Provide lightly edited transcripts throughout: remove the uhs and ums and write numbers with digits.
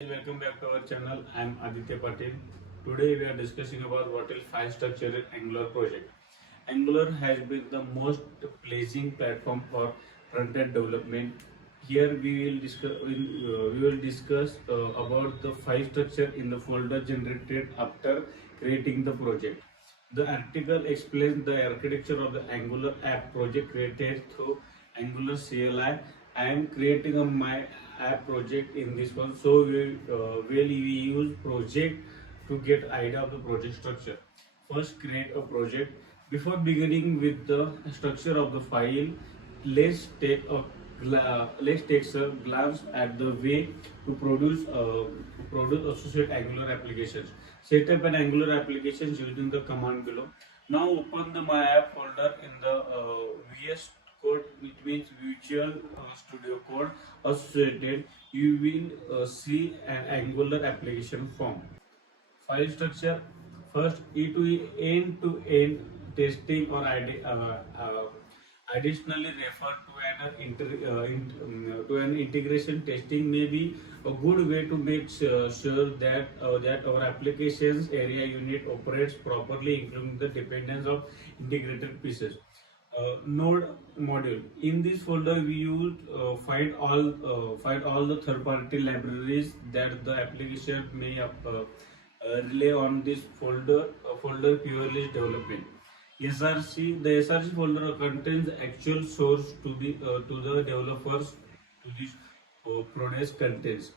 Welcome back to our channel. I am Aditya Patil. Today we are discussing about what is file structure in Angular project. Angular has been the most pleasing platform for front-end development. Here we will discuss about the file structure in the folder generated after creating the project. The article explains the architecture of the Angular app project created through Angular CLI. I am creating a my app project in this one, so we use project to get idea of the project structure. First, create a project. Before beginning with the structure of the file, let's take a glance at the way to produce associate Angular applications. Set up an Angular application using the command below. Now open the my app folder in the VS Code, which means Visual Studio Code associated. You will see an Angular application form. File structure. First, end-to-end testing or additionally refer to an integration testing may be a good way to make sure that our applications area unit operates properly, including the dependence of integrated pieces. Node module. In this folder, we will find all the third-party libraries that the application may rely on. This folder purely development. SRC. The SRC folder contains the actual source to the developers to this produced contents.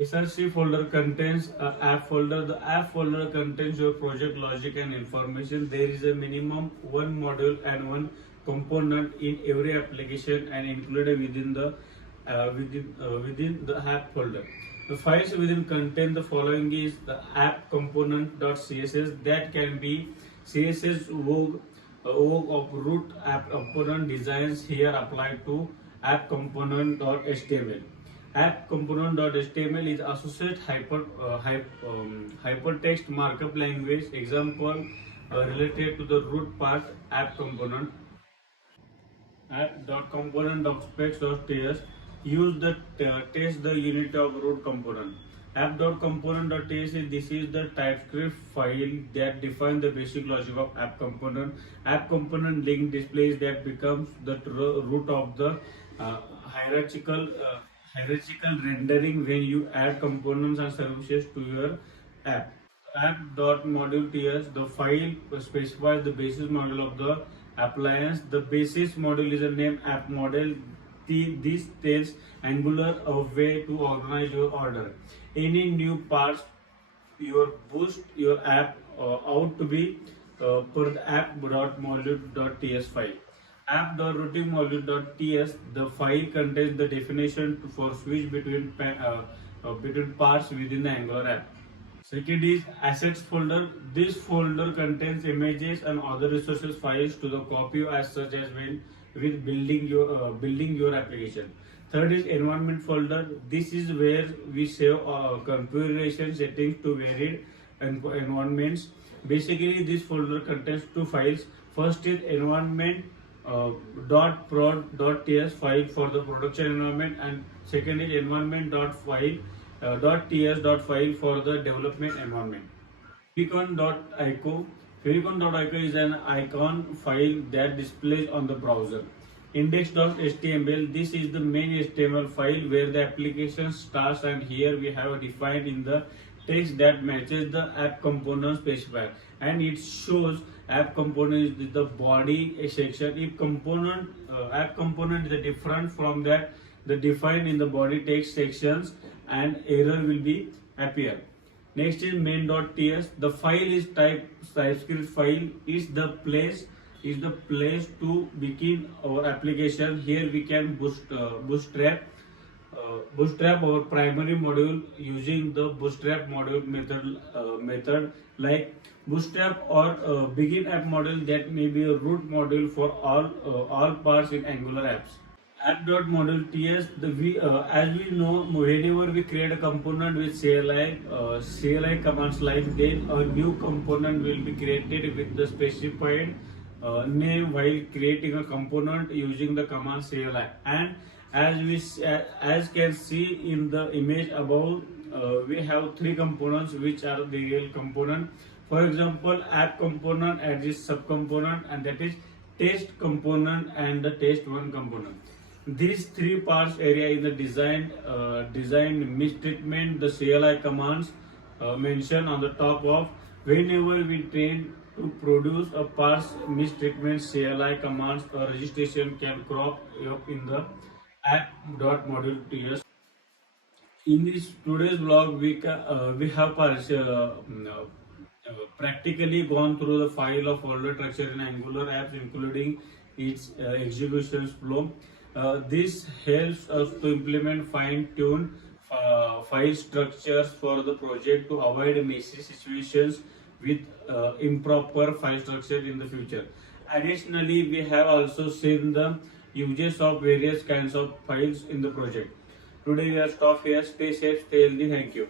SRC folder contains app folder. The app folder contains your project logic and information. There is a minimum one module and one component in every application and included within the app folder. The files within contain the following is the app component.css that can be CSS vogue of root app component designs here apply to app component.html. App component.html is associate hypertext markup language example related to the root part app component. App.component.specs.ts use the test the unit of root component. App.component.ts this is the TypeScript file that defines the basic logic of app component. App component link displays that becomes the root of the hierarchical rendering when you add components and services to your app. App.module.ts the file specifies the basis model of the appliance. The basis module is a name app model. This tells Angular a way to organize your order. Any new parts your boost your app out to be per the app.module.ts file. App.routingmodule.ts the file contains the definition for switch between parts within the Angular app. Second is assets folder. This folder contains images and other resources files to the copy as such as when with building your application. Third is environment folder. This is where we save configuration settings to varied environments. Basically, this folder contains two files. First is environment .prod.ts file for the production environment, and second is environment.ts.file for the development environment. Favicon.ico. Favicon.ico is an icon file that displays on the browser. Index.html. This is the main HTML file where the application starts, and here we have defined in the text that matches the app component specifier, and it shows app component is the body section. If app component is different from that the defined in the body text sections, and error will be appear. Next is main.ts. The file is TypeScript file. Is the place to begin our application. Here we can bootstrap our primary module using the bootstrap module method like bootstrap or begin app module that may be a root module for all parts in Angular apps. App.module.ts as we know, whenever we create a component with CLI commands like then a new component will be created with the specified name while creating a component using the command CLI. And as can see in the image above, we have three components which are the real component. For example, app component and this subcomponent, and that is test component and the test one component. These three parts area in the design mistreatment the CLI commands mentioned on the top of. Whenever we train to produce a parts mistreatment CLI commands or registration can crop up in the app.module TS. In this today's blog, we have practically gone through the file of folder structure in Angular apps, including its execution flow. This helps us to implement fine-tuned file structures for the project to avoid messy situations with improper file structure in the future. Additionally, we have also seen the uses of various kinds of files in the project. Today we are stop here. Stay safe, stay healthy. Thank you.